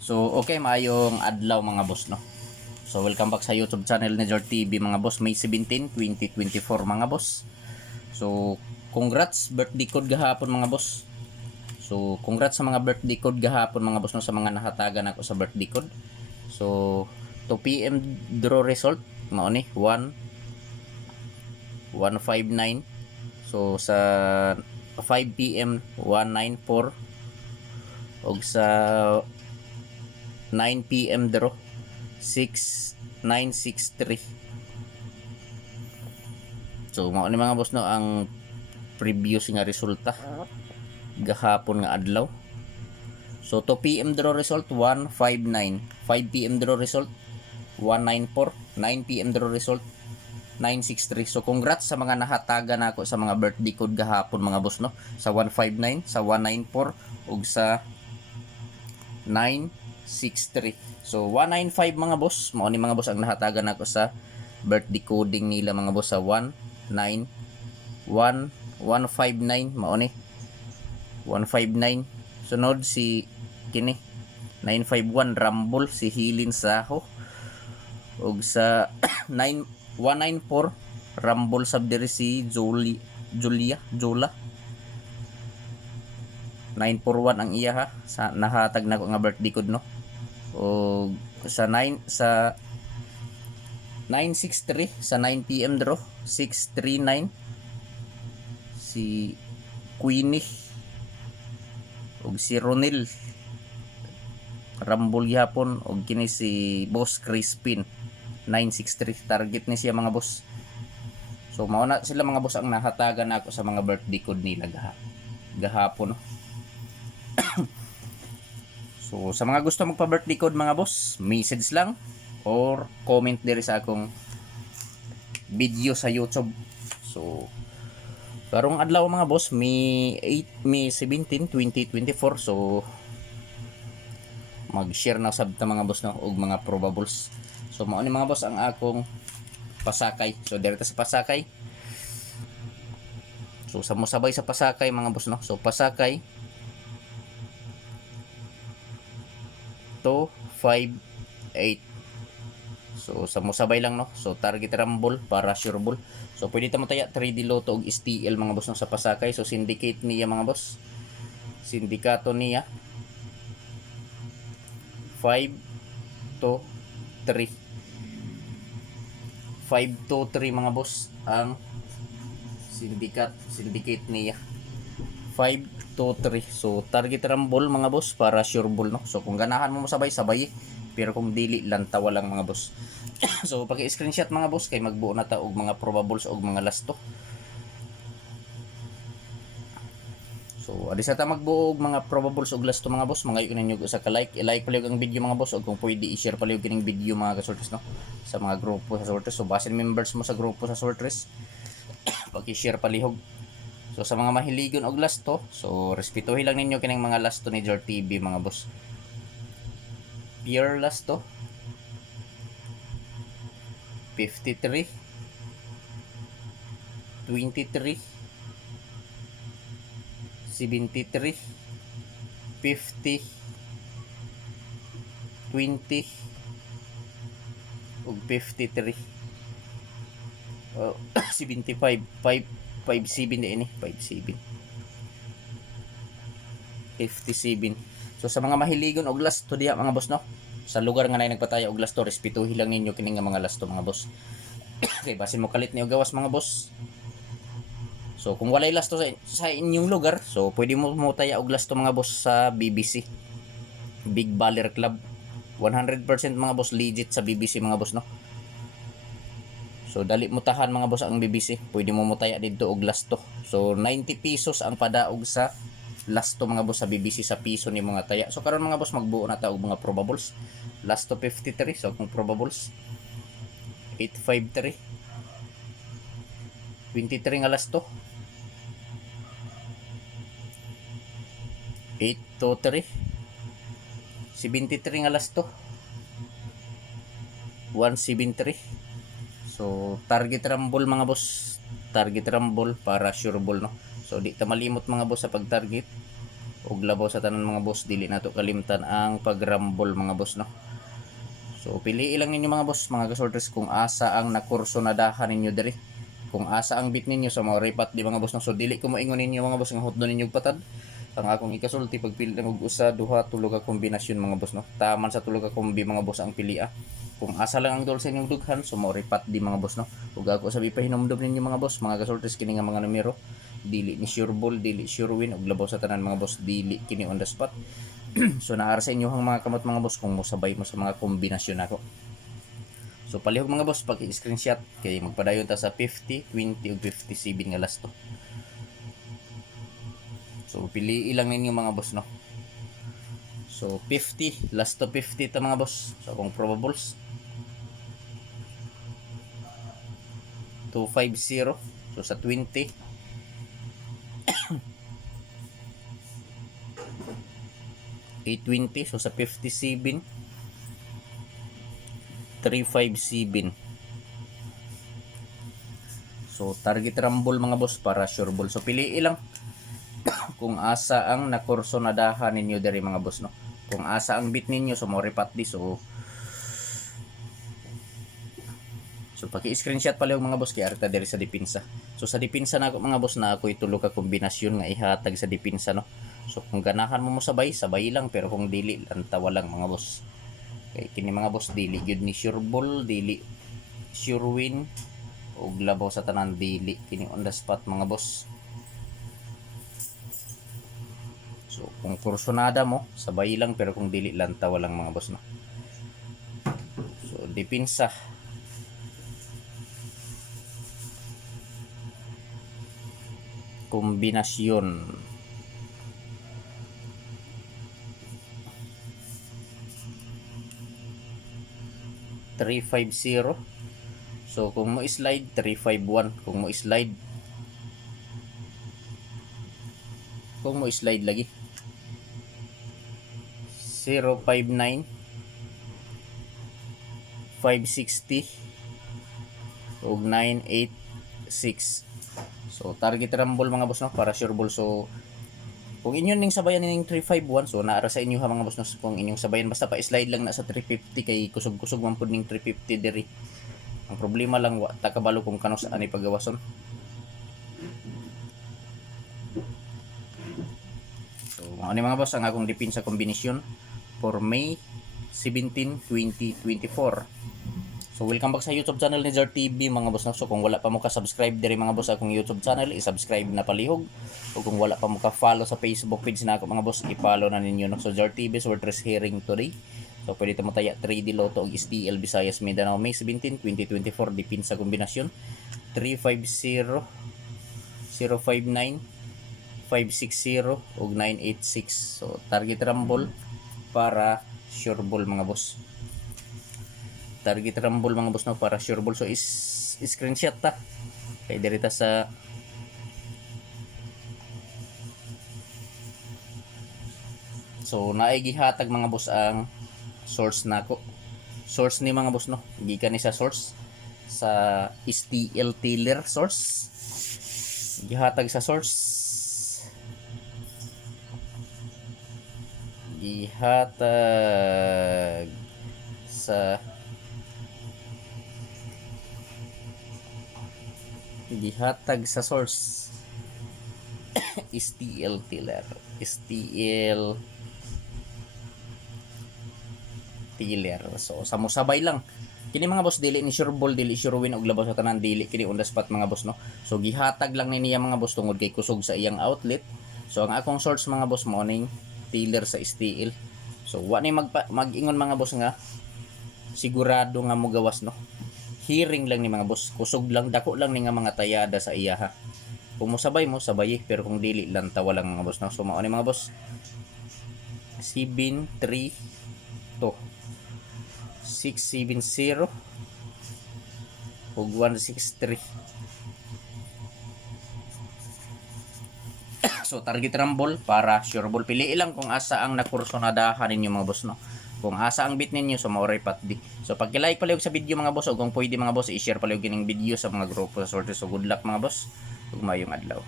So, okay, maayong adlaw mga boss, no? So, welcome back sa YouTube channel ni Jor TV mga boss. May 17, 2024 mga boss. So, congrats birthday code gahapon mga boss. So, congrats sa mga birthday code gahapon mga boss, no, sa mga nahatagan ako sa birthday code. So, 2 PM draw result mao ni 1159. So, sa 5 PM 194 og sa 9 PM draw 6963. So mao ni mga boss, no, ang previous nga resulta gahapon nga adlaw. So 2 PM draw result 159, 5 PM draw result 194, 9 PM draw result 963. So congrats sa mga nahataga nako sa mga birthday code gahapon mga boss, no, sa 159, sa 194 ug sa 963. So 195 mga boss, mao ni mga boss ang nahatagan nako sa birthday coding nila mga boss sa 159 mao ni 159. Sunod si kini 951 Rumble si Hilin Saho ug sa 194 Rumble sab diri si Jola 941 ang iya ha, sa nahatag nako nga birthday code, no. O sa 963 sa 9 PM draw 639 si Queenie ug si Ronil Rambol yapon ug kini si Boss Crispin 963 target ni siya mga boss. So mao na sila mga boss ang nahatagan nako sa mga birthday code nila gahapon, no? So sa mga gusto magpa-birthday code mga boss, message lang or comment diri sa akong video sa YouTube. So karong adlaw mga boss, May 17, 2024. So mag-share na sab ta mga boss, no, og mga probables. So mao ni mga boss ang akong pasakay. So dito sa pasakay. So sa mosabay sa pasakay mga boss, no. So pasakay 258. So sa mosabay lang, no. So target rumble para sure ball. So pwede ta mo taya 3D Lotto og STL mga boss, no, sa pasakay. So syndicate niya mga boss. Sindikato niya 5 to 3. 5 to 3 mga boss ang syndicate niya. 5 to 3. So target rumble mga boss para sure ball, no. So kung ganahan mo sabay pero kung dili lantawa lang mga boss. So paki-screenshot mga boss kay magbuo na ta og mga probables og mga lasto. So adi sa ta magbuo og mga probables og lasto mga boss, mga ninyo sa ka-like, i-like pala ang video mga boss, og kung pwede i-share pala kining video mga kasortes, no, sa mga grupo sa sortes. So basin members mo sa grupo sa sortes paki-share palihog. So sa mga mahiligon og lasto, so respetuhin lang ninyo kining mga lasto ni Jor TV mga boss. Pure lasto 53 23 73 50 20 ug 53. 75 57 ini 57 57. So sa mga mahiligon og lasto diha mga boss, no, sa lugar nga nay nagpataya og lasto, respetuhin lang ninyo kining nga mga lasto mga boss. Okay, basin mo kalit ni og gawas mga boss. So kung walay lasto sa inyong lugar, so pwede mo mutaya og lasto mga boss sa BBC Big Baller Club. 100% mga boss legit sa BBC mga boss, no. So dali mo tahan mga boss ang BBC, pwede mo mutaya dito og lasto. So 90 pesos ang padaog sa lasto mga boss sa BBC, sa piso ni mga taya. So karon mga boss magbuo na ta og mga probables. Lasto 53, so kung probables 853 23 nga lasto 823 73 nga lasto 173. So target rumble mga boss, target rumble para sure ball, no. So di ta malimot mga boss sa pag target ug labaw sa tanan mga boss, dili nato kalimtan ang pagrambol mga boss no. So pili lang ninyo mga boss, mga kasorters, kung asa ang nakurso na dahan ninyo diri, kung asa ang bit ninyo sa mga ripat di mga boss no. So dili ko moingon ninyo mga boss nga hutdo ninyo patad. Ang akong ikasulti pagpili ng usa, duha, tulo ka kombinasyon mga boss no. Taman sa tulo ka kombi mga boss ang pilia. Kung asa lang ang dol sa inyong dughan, so mo ripat di mga boss no. Ug ako sabi pa hinumdum ninyo mga boss, mga kasorters, kini nga mga numero dili ni sure ball, dili sure win, ug labaw sa tanan mga boss, dili kini on the spot. So naara sa inyo ang mga kamot mga boss kung mosabay mo sa mga kombinasyon nako. So palihog mga boss, pag i-screenshot kay magpadayon ta sa 50, 20 ug 57 nga last to. So pili lang ninyo mga boss no. So 50, last to 50 ta mga boss. So kung probables 250, so sa 20 820, so sa 57 357. So target rumble mga boss para sure ball. So pili lang kung asa ang nakurso na dahan ninyo diri mga boss no. Kung asa ang bit ninyo, so mo ripat di. So paki-screenshot pala yung mga boss kay arta diri sa depensa. So sa depensa nako mga boss, na ako itulo ka kombinasyon nga ihatag sa depensa no. So kung ganahan mo sabay lang, pero kung dili lantawa lang mga boss. Kay kini mga boss, dili gyud ni sure ball, dili sure win, ug labaw sa tanan dili kini on the spot mga boss. So kung kursunada mo sabay lang, pero kung dili lantawa lang mga boss no. So depensa kombinasyon 350. So kung mo slide 351, kung mo slide lagi 059 560 ug 986. So target rumble mga boss no para sure ball. So kung inyo ning sabayan ning 351, so naara sa inyo ha mga boss no. Kung inyong sabayan basta pa slide lang na sa 350 kay kusog-kusog man pud ning 350 diri. Ang problema lang wa ta kabalo kung kano saan ipagawason. So ano mga boss ang akong depensa kombinasyon for May 17, 2024. So welcome back sa YouTube channel ni Jar TV mga boss no. So kung wala pa mo ka-subscribe diri mga boss akong YouTube channel, i-subscribe na palihog. O kung wala pa mo ka-follow sa Facebook page na ako mga boss, i-follow na ninyo no. So Jar TV is worth hearing today. So pwede ta mo taya 3D Lotto ug STL Visayas Mindanao May 17, 2024 dipin sa kombinasyon 350, 059, 560 ug 986. So target rumble para sure ball mga boss. Target rumble mga boss no para sure ball. So screenshot ta kay dirita sa so naay gihatag mga boss ang source nako. Source ni mga boss no, gikan ni sa source sa STL Tiller source. Gihatag sa source, gihatag sa source STL Tiller, STL Tiller. So sa musabay lang kini mga boss, dili ni sure ball, dili sure win og labaw sa tanan, dili kini on the spot mga boss no. So gihatag lang ni niya mga boss tungod kay kusog sa iyang outlet. So ang akong source mga boss mo ning Tiller sa STL. So wa ni mag-ingon mga boss nga sigurado nga mo gawas no. Hearing lang ni mga boss, kusog lang, dako lang ni nga mga tayada sa iya ha. Kung musabay mo sabay, pero kung dili lang tawa lang mga boss no. So mao ni mga boss 732 670 ug 163. So target rumble para sure ball. Pili lang kung asa ang nakursunadahan ninyo mga boss no. Kung asa ang bit ninyo, so mauray patdi. So pagki-like palihog sa video mga boss, o kung pwede mga boss i-share palihog gining video sa mga grupo sa sorte. So good luck mga boss ug mayong adlaw.